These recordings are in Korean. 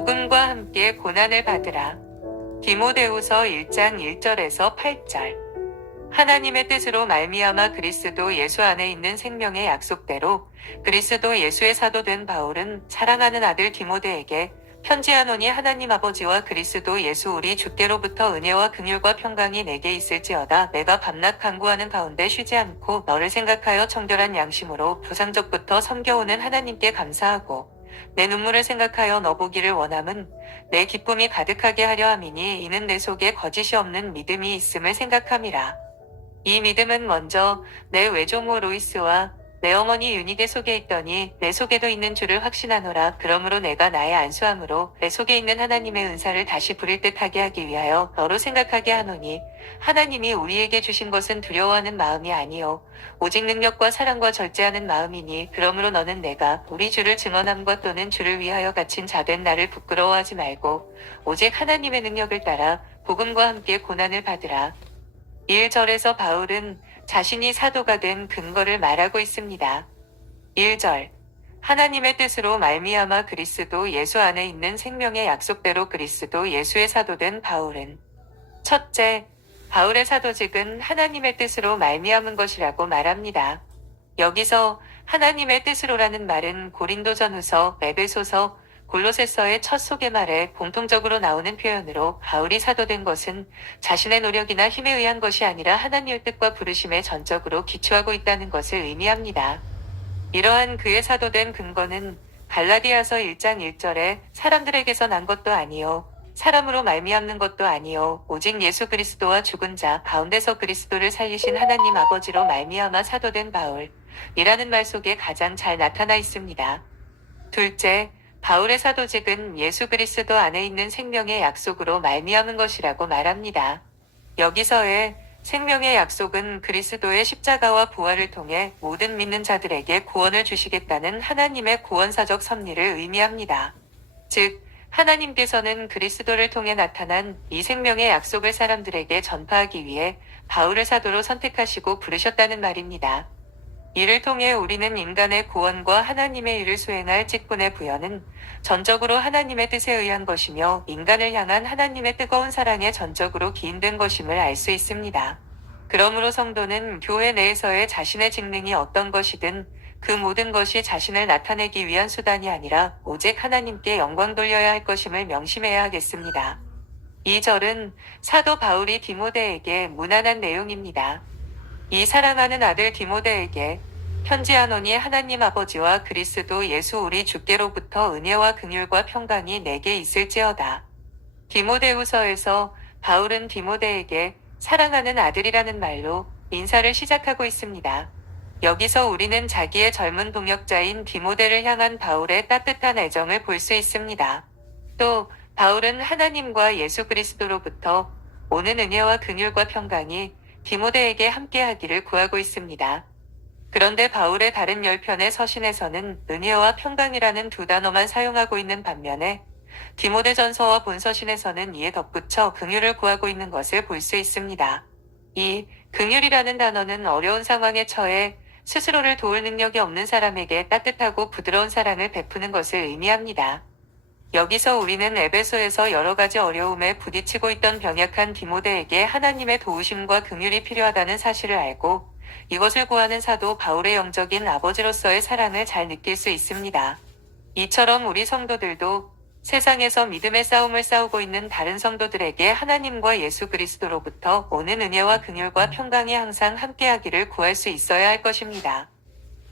복음과 함께 고난을 받으라. 디모데후서 1장 1절에서 8절. 하나님의 뜻으로 말미암아 그리스도 예수 안에 있는 생명의 약속대로 그리스도 예수의 사도된 바울은 사랑하는 아들 디모데에게 편지하노니 하나님 아버지와 그리스도 예수 우리 주께로부터 은혜와 긍휼과 평강이 내게 있을지어다. 내가 밤낮 간구하는 가운데 쉬지 않고 너를 생각하여 청결한 양심으로 조상적부터 섬겨오는 하나님께 감사하고 내 눈물을 생각하여 너 보기를 원함은 내 기쁨이 가득하게 하려 함이니 이는 내 속에 거짓이 없는 믿음이 있음을 생각함이라. 이 믿음은 먼저 내 외조모 로이스와 내 어머니 유니게 속에 있더니 내 속에도 있는 줄을 확신하노라. 그러므로 내가 나의 안수함으로 내 속에 있는 하나님의 은사를 다시 부릴 듯하게 하기 위하여 너로 생각하게 하노니 하나님이 우리에게 주신 것은 두려워하는 마음이 아니요 오직 능력과 사랑과 절제하는 마음이니 그러므로 너는 내가 우리 주를 증언함과 또는 주를 위하여 갇힌 자된 나를 부끄러워하지 말고 오직 하나님의 능력을 따라 복음과 함께 고난을 받으라. 1절에서 바울은 자신이 사도가 된 근거를 말하고 있습니다. 1절. 하나님의 뜻으로 말미암아 그리스도 예수 안에 있는 생명의 약속대로 그리스도 예수의 사도된 바울은 첫째, 바울의 사도직은 하나님의 뜻으로 말미암은 것이라고 말합니다. 여기서 하나님의 뜻으로라는 말은 고린도전후서, 에베소서, 골로새서의 첫 소개말에 공통적으로 나오는 표현으로 바울이 사도된 것은 자신의 노력이나 힘에 의한 것이 아니라 하나님의 뜻과 부르심에 전적으로 기초하고 있다는 것을 의미합니다. 이러한 그의 사도된 근거는 갈라디아서 1장 1절에 사람들에게서 난 것도 아니요 사람으로 말미암는 것도 아니요 오직 예수 그리스도와 죽은 자 가운데서 그리스도를 살리신 하나님 아버지로 말미암아 사도된 바울이라는 말 속에 가장 잘 나타나 있습니다. 둘째, 바울의 사도직은 예수 그리스도 안에 있는 생명의 약속으로 말미암은 것이라고 말합니다. 여기서의 생명의 약속은 그리스도의 십자가와 부활을 통해 모든 믿는 자들에게 구원을 주시겠다는 하나님의 구원사적 섭리를 의미합니다. 즉, 하나님께서는 그리스도를 통해 나타난 이 생명의 약속을 사람들에게 전파하기 위해 바울을 사도로 선택하시고 부르셨다는 말입니다. 이를 통해 우리는 인간의 구원과 하나님의 일을 수행할 직분의 부여는 전적으로 하나님의 뜻에 의한 것이며 인간을 향한 하나님의 뜨거운 사랑에 전적으로 기인된 것임을 알 수 있습니다. 그러므로 성도는 교회 내에서의 자신의 직능이 어떤 것이든 그 모든 것이 자신을 나타내기 위한 수단이 아니라 오직 하나님께 영광 돌려야 할 것임을 명심해야 하겠습니다. 2절은 사도 바울이 디모데에게 문안한 내용입니다. 이 사랑하는 아들 디모데에게 편지하노니 하나님 아버지와 그리스도 예수 우리 주께로부터 은혜와 긍휼과 평강이 내게 있을지어다. 디모데후서에서 바울은 디모데에게 사랑하는 아들이라는 말로 인사를 시작하고 있습니다. 여기서 우리는 자기의 젊은 동역자인 디모데를 향한 바울의 따뜻한 애정을 볼 수 있습니다. 또 바울은 하나님과 예수 그리스도로부터 오는 은혜와 긍휼과 평강이 디모데에게 함께하기를 구하고 있습니다. 그런데 바울의 다른 10편의 서신에서는 은혜와 평강이라는 두 단어만 사용하고 있는 반면에 디모데전서와 본서신에서는 이에 덧붙여 긍휼을 구하고 있는 것을 볼 수 있습니다. 이 긍휼이라는 단어는 어려운 상황에 처해 스스로를 도울 능력이 없는 사람에게 따뜻하고 부드러운 사랑을 베푸는 것을 의미합니다. 여기서 우리는 에베소에서 여러 가지 어려움에 부딪히고 있던 병약한 디모데에게 하나님의 도우심과 긍휼이 필요하다는 사실을 알고 이것을 구하는 사도 바울의 영적인 아버지로서의 사랑을 잘 느낄 수 있습니다. 이처럼 우리 성도들도 세상에서 믿음의 싸움을 싸우고 있는 다른 성도들에게 하나님과 예수 그리스도로부터 오는 은혜와 긍휼과 평강이 항상 함께하기를 구할 수 있어야 할 것입니다.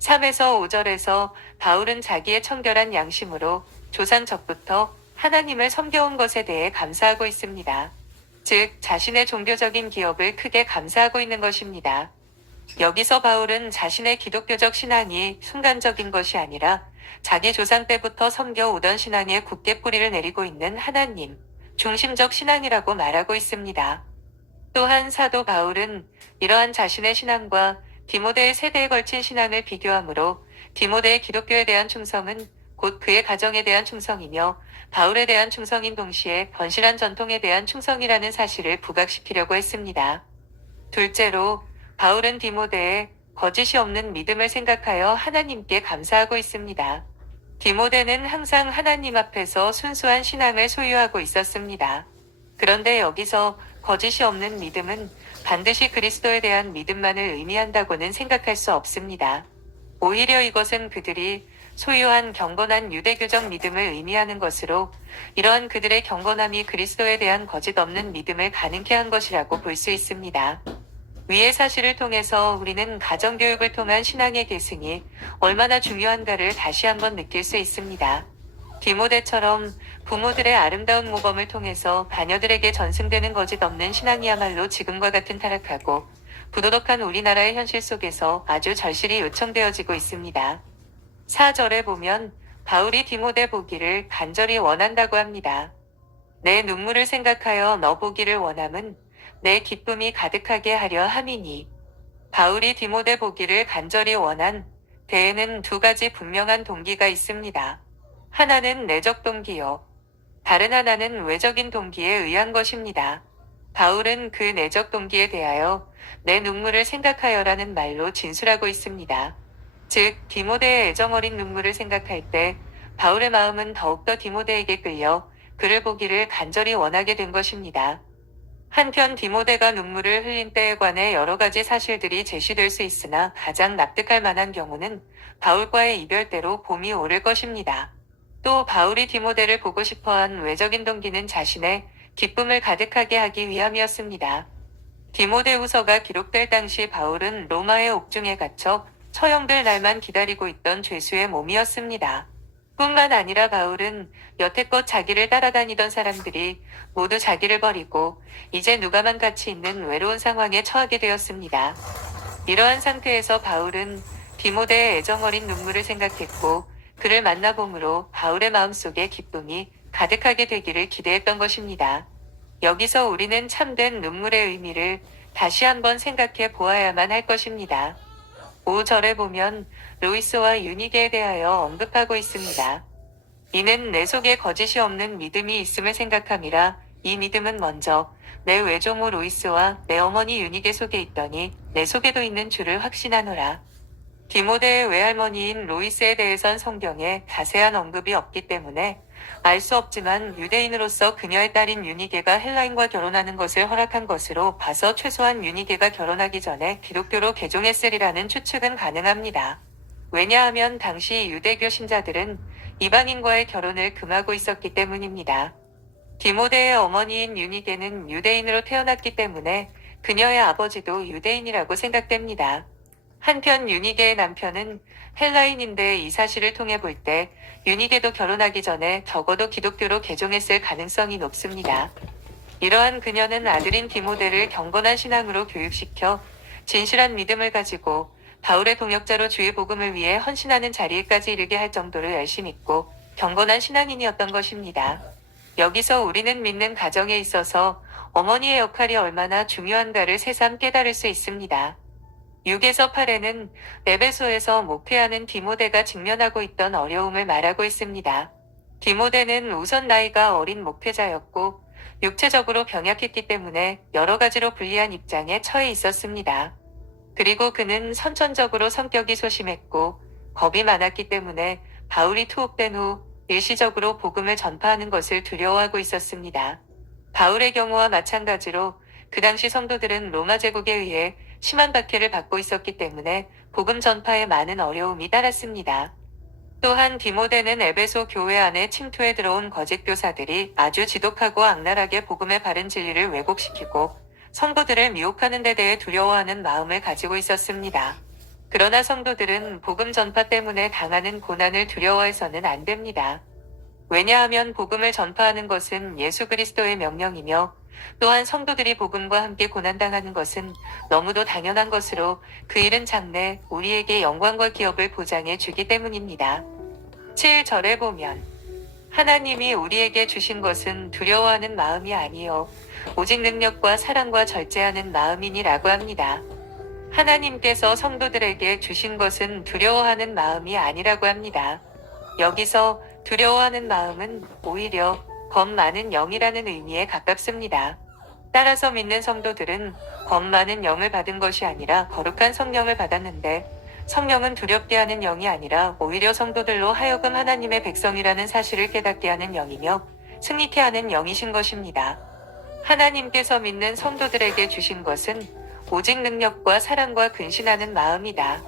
3에서 5절에서 바울은 자기의 청결한 양심으로 조상 적부터 하나님을 섬겨온 것에 대해 감사하고 있습니다. 즉, 자신의 종교적인 기업을 크게 감사하고 있는 것입니다. 여기서 바울은 자신의 기독교적 신앙이 순간적인 것이 아니라 자기 조상 때부터 섬겨오던 신앙에 굳게 뿌리를 내리고 있는 하나님, 중심적 신앙이라고 말하고 있습니다. 또한 사도 바울은 이러한 자신의 신앙과 디모데의 세대에 걸친 신앙을 비교하므로 디모데의 기독교에 대한 충성은 곧 그의 가정에 대한 충성이며 바울에 대한 충성인 동시에 건실한 전통에 대한 충성이라는 사실을 부각시키려고 했습니다. 둘째로 바울은 디모데의 거짓이 없는 믿음을 생각하여 하나님께 감사하고 있습니다. 디모데는 항상 하나님 앞에서 순수한 신앙을 소유하고 있었습니다. 그런데 여기서 거짓이 없는 믿음은 반드시 그리스도에 대한 믿음만을 의미한다고는 생각할 수 없습니다. 오히려 이것은 그들이 소유한 경건한 유대교적 믿음을 의미하는 것으로 이러한 그들의 경건함이 그리스도에 대한 거짓 없는 믿음을 가능케 한 것이라고 볼 수 있습니다. 위의 사실을 통해서 우리는 가정교육을 통한 신앙의 계승이 얼마나 중요한가를 다시 한번 느낄 수 있습니다. 디모데처럼 부모들의 아름다운 모범을 통해서 자녀들에게 전승되는 거짓 없는 신앙이야말로 지금과 같은 타락하고 부도덕한 우리나라의 현실 속에서 아주 절실히 요청되어지고 있습니다. 4절에 보면 바울이 디모데 보기를 간절히 원한다고 합니다. 내 눈물을 생각하여 너 보기를 원함은 내 기쁨이 가득하게 하려 함이니. 바울이 디모데 보기를 간절히 원한 데에는 두 가지 분명한 동기가 있습니다. 하나는 내적 동기요. 다른 하나는 외적인 동기에 의한 것입니다. 바울은 그 내적 동기에 대하여 내 눈물을 생각하여라는 말로 진술하고 있습니다. 즉, 디모데의 애정어린 눈물을 생각할 때 바울의 마음은 더욱더 디모데에게 끌려 그를 보기를 간절히 원하게 된 것입니다. 한편 디모데가 눈물을 흘린 때에 관해 여러 가지 사실들이 제시될 수 있으나 가장 납득할 만한 경우는 바울과의 이별 때로 봄이 오를 것입니다. 또 바울이 디모데를 보고 싶어한 외적인 동기는 자신의 기쁨을 가득하게 하기 위함이었습니다. 디모데후서가 기록될 당시 바울은 로마의 옥중에 갇혀 처형될 날만 기다리고 있던 죄수의 몸이었습니다. 뿐만 아니라 바울은 여태껏 자기를 따라다니던 사람들이 모두 자기를 버리고 이제 누가만 같이 있는 외로운 상황에 처하게 되었습니다. 이러한 상태에서 바울은 디모데의 애정어린 눈물을 생각했고 그를 만나봄으로 바울의 마음속에 기쁨이 가득하게 되기를 기대했던 것입니다. 여기서 우리는 참된 눈물의 의미를 다시 한번 생각해 보아야만 할 것입니다. 5절에 보면 로이스와 유니게에 대하여 언급하고 있습니다. 이는 내 속에 거짓이 없는 믿음이 있음을 생각함이라. 이 믿음은 먼저 내 외조모 로이스와 내 어머니 유니게 속에 있더니 내 속에도 있는 줄을 확신하노라. 디모데의 외할머니인 로이스에 대해선 성경에 자세한 언급이 없기 때문에 알 수 없지만 유대인으로서 그녀의 딸인 유니게가 헬라인과 결혼하는 것을 허락한 것으로 봐서 최소한 유니게가 결혼하기 전에 기독교로 개종했으리라는 추측은 가능합니다. 왜냐하면 당시 유대교 신자들은 이방인과의 결혼을 금하고 있었기 때문입니다. 디모데의 어머니인 유니게는 유대인으로 태어났기 때문에 그녀의 아버지도 유대인이라고 생각됩니다. 한편 유니게의 남편은 헬라인인데 이 사실을 통해 볼 때 유니게도 결혼하기 전에 적어도 기독교로 개종했을 가능성이 높습니다. 이러한 그녀는 아들인 디모데를 경건한 신앙으로 교육시켜 진실한 믿음을 가지고 바울의 동역자로 주의 복음을 위해 헌신하는 자리에까지 이르게 할 정도로 열심 있고 경건한 신앙인이었던 것입니다. 여기서 우리는 믿는 가정에 있어서 어머니의 역할이 얼마나 중요한가를 새삼 깨달을 수 있습니다. 6에서 8에는 에베소에서 목회하는 디모데가 직면하고 있던 어려움을 말하고 있습니다. 디모데는 우선 나이가 어린 목회자였고 육체적으로 병약했기 때문에 여러 가지로 불리한 입장에 처해 있었습니다. 그리고 그는 선천적으로 성격이 소심했고 겁이 많았기 때문에 바울이 투옥된 후 일시적으로 복음을 전파하는 것을 두려워하고 있었습니다. 바울의 경우와 마찬가지로 그 당시 성도들은 로마 제국에 의해 심한 박해를 받고 있었기 때문에 복음 전파에 많은 어려움이 따랐습니다. 또한 디모데는 에베소 교회 안에 침투해 들어온 거짓 교사들이 아주 지독하고 악랄하게 복음의 바른 진리를 왜곡시키고 성도들을 미혹하는 데 대해 두려워하는 마음을 가지고 있었습니다. 그러나 성도들은 복음 전파 때문에 당하는 고난을 두려워해서는 안 됩니다. 왜냐하면 복음을 전파하는 것은 예수 그리스도의 명령이며 또한 성도들이 복음과 함께 고난당하는 것은 너무도 당연한 것으로 그 일은 장래 우리에게 영광과 기업을 보장해 주기 때문입니다. 7절에 보면 하나님이 우리에게 주신 것은 두려워하는 마음이 아니요 오직 능력과 사랑과 절제하는 마음이니라고 합니다. 하나님께서 성도들에게 주신 것은 두려워하는 마음이 아니라고 합니다. 여기서 두려워하는 마음은 오히려 겁 많은 영이라는 의미에 가깝습니다. 따라서 믿는 성도들은 겁 많은 영을 받은 것이 아니라 거룩한 성령을 받았는데 성령은 두렵게 하는 영이 아니라 오히려 성도들로 하여금 하나님의 백성이라는 사실을 깨닫게 하는 영이며 승리케 하는 영이신 것입니다. 하나님께서 믿는 성도들에게 주신 것은 오직 능력과 사랑과 근신하는 마음이다.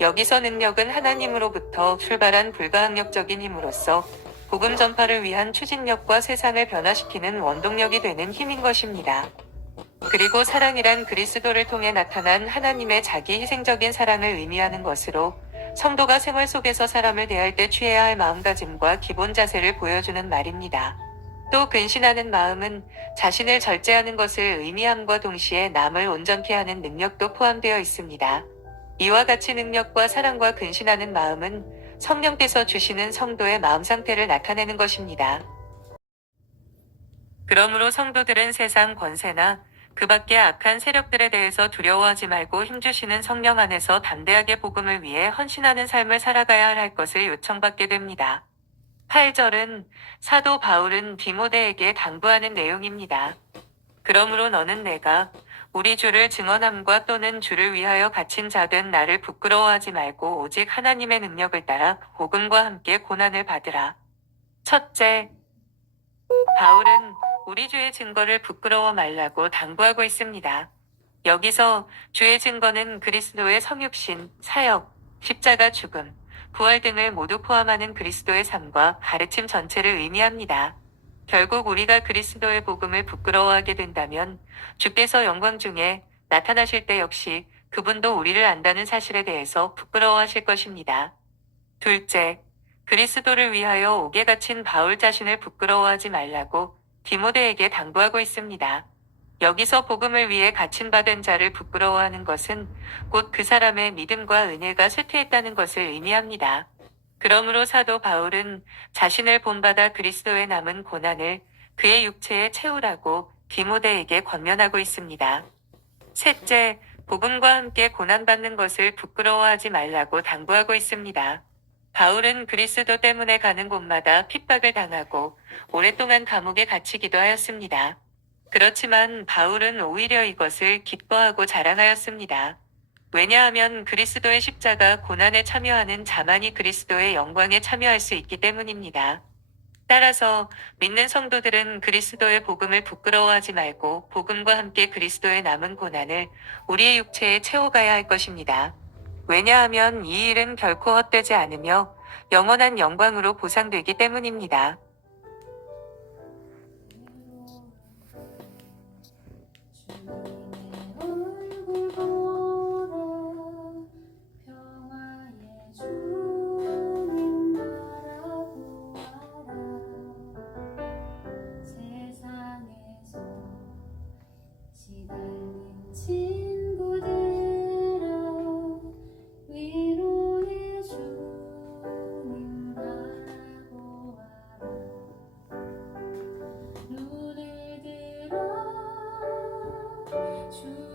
여기서 능력은 하나님으로부터 출발한 불가항력적인 힘으로써 복음 전파를 위한 추진력과 세상을 변화시키는 원동력이 되는 힘인 것입니다. 그리고 사랑이란 그리스도를 통해 나타난 하나님의 자기 희생적인 사랑을 의미하는 것으로 성도가 생활 속에서 사람을 대할 때 취해야 할 마음가짐과 기본 자세를 보여주는 말입니다. 또 근신하는 마음은 자신을 절제하는 것을 의미함과 동시에 남을 온전케 하는 능력도 포함되어 있습니다. 이와 같이 능력과 사랑과 근신하는 마음은 성령께서 주시는 성도의 마음 상태를 나타내는 것입니다. 그러므로 성도들은 세상 권세나 그 밖의 악한 세력들에 대해서 두려워하지 말고 힘주시는 성령 안에서 담대하게 복음을 위해 헌신하는 삶을 살아가야 할 것을 요청받게 됩니다. 8절은 사도 바울은 디모데에게 당부하는 내용입니다. 그러므로 너는 내가 우리 주를 증언함과 또는 주를 위하여 갇힌 자 된 나를 부끄러워하지 말고 오직 하나님의 능력을 따라 복음과 함께 고난을 받으라. 첫째, 바울은 우리 주의 증거를 부끄러워 말라고 당부하고 있습니다. 여기서 주의 증거는 그리스도의 성육신, 사역, 십자가 죽음, 부활 등을 모두 포함하는 그리스도의 삶과 가르침 전체를 의미합니다. 결국 우리가 그리스도의 복음을 부끄러워하게 된다면 주께서 영광 중에 나타나실 때 역시 그분도 우리를 안다는 사실에 대해서 부끄러워하실 것입니다. 둘째, 그리스도를 위하여 옥에 갇힌 바울 자신을 부끄러워하지 말라고 디모데에게 당부하고 있습니다. 여기서 복음을 위해 갇힌 바 된 자를 부끄러워하는 것은 곧 그 사람의 믿음과 은혜가 쇠퇴했다는 것을 의미합니다. 그러므로 사도 바울은 자신을 본받아 그리스도의 남은 고난을 그의 육체에 채우라고 디모데에게 권면하고 있습니다. 셋째, 복음과 함께 고난받는 것을 부끄러워하지 말라고 당부하고 있습니다. 바울은 그리스도 때문에 가는 곳마다 핍박을 당하고 오랫동안 감옥에 갇히기도 하였습니다. 그렇지만 바울은 오히려 이것을 기뻐하고 자랑하였습니다. 왜냐하면 그리스도의 십자가 고난에 참여하는 자만이 그리스도의 영광에 참여할 수 있기 때문입니다. 따라서 믿는 성도들은 그리스도의 복음을 부끄러워하지 말고 복음과 함께 그리스도의 남은 고난을 우리의 육체에 채워가야 할 것입니다. 왜냐하면 이 일은 결코 헛되지 않으며 영원한 영광으로 보상되기 때문입니다. 주